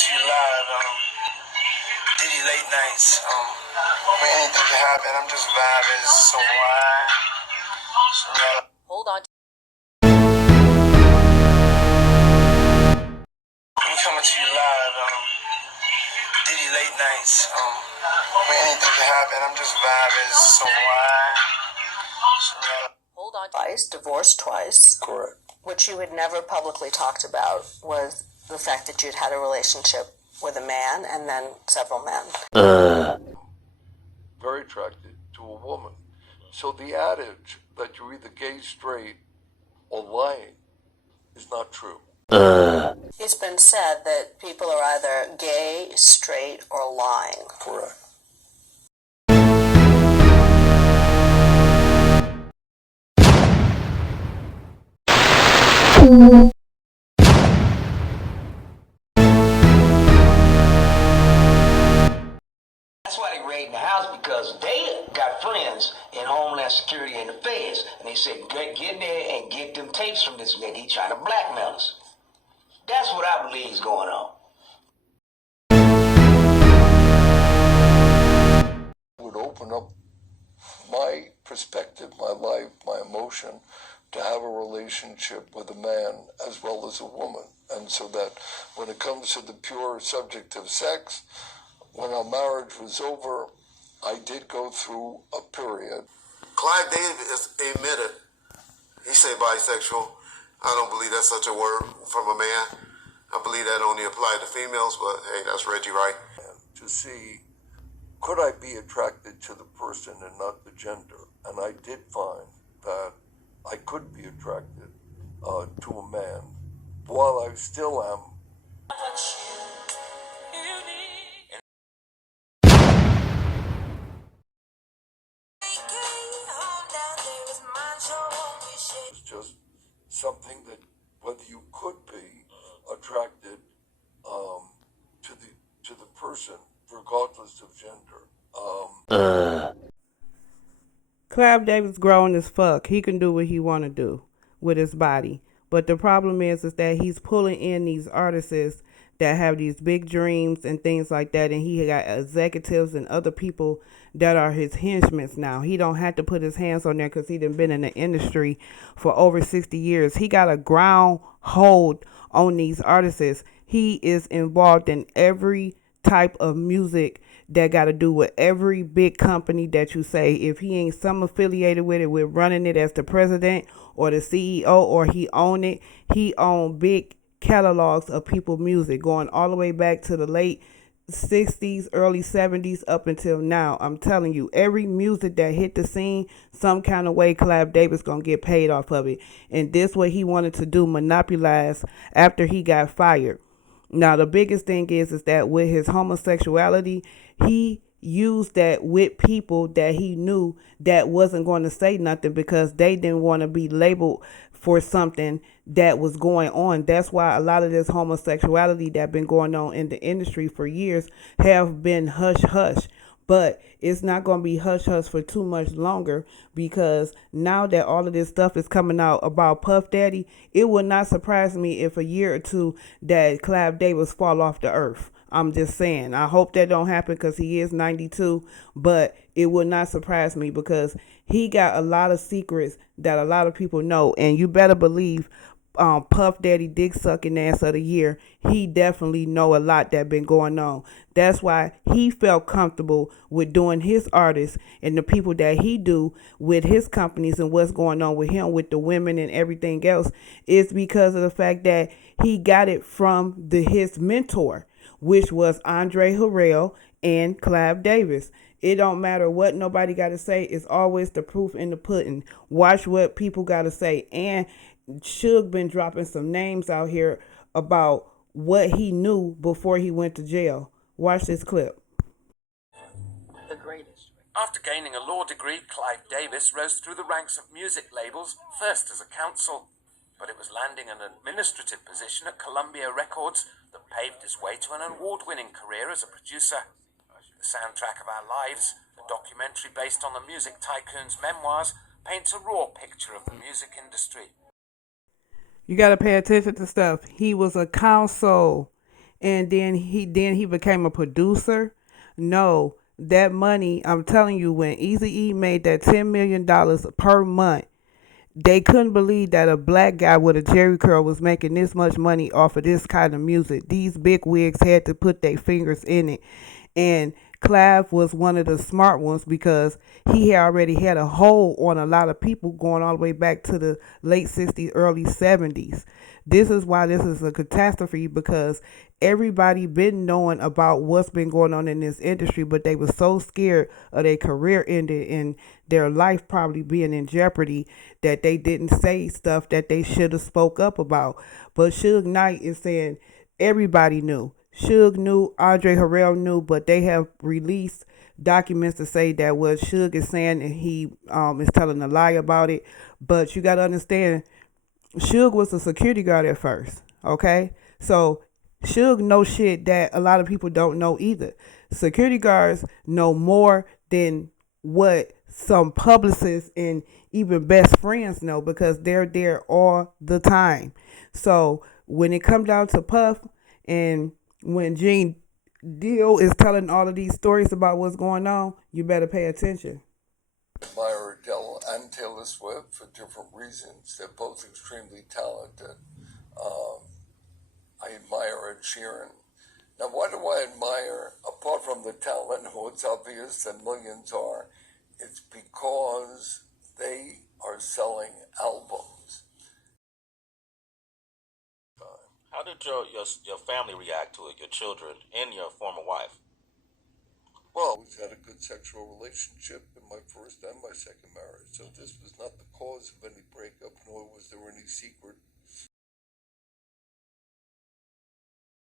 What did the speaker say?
to you live. Diddy late nights. Anything can happen. I'm just vibing. So why? Hold on. I'm coming to you live. Diddy late nights. Anything can happen. I'm just vibing. So why? Hold on. Twice, divorced twice. Correct. What you had never publicly talked about was the fact that you'd had a relationship with a man and then several men. Very attracted to a woman. So the adage that you're either gay, straight, or lying is not true. It's been said that people are either gay, straight, or lying. Correct. That's why they raiding the house, because they got friends in Homeland Security and the feds. And they said, get in there and get them tapes from this nigga. He trying to blackmail us. That's what I believe is going on. Would open up my perspective, my life, my emotion, to have a relationship with a man as well as a woman. And so that when it comes to the pure subject of sex, when our marriage was over, I did go through a period. Clive Davis admitted, he said bisexual. I don't believe that's such a word from a man. I believe that only applied to females, but hey, that's Reggie Wright. To see, could I be attracted to the person and not the gender? And I did find that I could be attracted to a man, while I still am. It's just something that whether you could be attracted to the person regardless of gender. Clive Davis grown as fuck. He can do what he want to do with his body. But the problem is that he's pulling in these artists that have these big dreams and things like that, and he got executives and other people that are his henchmen now. He don't have to put his hands on there because he done been in the industry for over 60 years. He got a ground hold on these artists. He is involved in every type of music that got to do with every big company that you say. If he ain't some affiliated with it, with running it as the president or the CEO, or he own it, he own big catalogs of people music going all the way back to the late 60s, early 70s up until now. I'm telling you, every music that hit the scene some kind of way, Clive Davis gonna get paid off of it. And this what he wanted to do, monopolize after he got fired. Now, the biggest thing is that with his homosexuality, he used that with people that he knew that wasn't going to say nothing because they didn't want to be labeled for something that was going on. That's why a lot of this homosexuality that been going on in the industry for years have been hush hush. But it's not going to be hush hush for too much longer, because now that all of this stuff is coming out about Puff Daddy, it would not surprise me if a year or two that Clive Davis fall off the earth. I'm just saying. I hope that don't happen because he is 92, but it would not surprise me because he got a lot of secrets that a lot of people know, and you better believe Puff Daddy Dick Sucking Ass of the Year, he definitely know a lot that been going on. That's why he felt comfortable with doing his artists and the people that he do with his companies and what's going on with him with the women and everything else, is because of the fact that he got it from his mentor, which was Andre Harrell and Clive Davis. It don't matter what nobody got to say. It's always the proof in the pudding. Watch what people got to say. And Suge been dropping some names out here about what he knew before he went to jail. Watch this clip. The greatest. After gaining a law degree, Clive Davis rose through the ranks of music labels, first as a counsel. But it was landing an administrative position at Columbia Records that paved his way to an award-winning career as a producer. The Soundtrack of Our Lives, a documentary based on the music tycoon's memoirs, paints a raw picture of the music industry. You got to pay attention to stuff. He was a counsel and then he became a producer. No, that money, I'm telling you, when Eazy-E made that $10 million per month, they couldn't believe that a black guy with a Jerry curl was making this much money off of this kind of music. These big wigs had to put their fingers in it. And Clive was one of the smart ones because he had already had a hold on a lot of people going all the way back to the late 60s, early 70s. This is why this is a catastrophe, because everybody been knowing about what's been going on in this industry, but they were so scared of their career ending and their life probably being in jeopardy that they didn't say stuff that they should have spoke up about. But Suge Knight is saying everybody knew. Suge knew, Andre Harrell knew, but they have released documents to say that what Suge is saying, and he is telling a lie about it. But you got to understand, Suge was a security guard at first, okay? So Suge knows shit that a lot of people don't know either. Security guards know more than what some publicists and even best friends know, because they're there all the time. So when it comes down to Puff, and when Gene Deal is telling all of these stories about what's going on, you better pay attention. Admire Adele and Taylor Swift for different reasons. They're both extremely talented. I admire Ed Sheeran. Now, why do I admire, apart from the talent, who it's obvious that millions are, it's because they are selling albums. How did your family react to it, your children and your former wife? Well, we had a good sexual relationship in my first and my second marriage, so this was not the cause of any breakup, nor was there any secret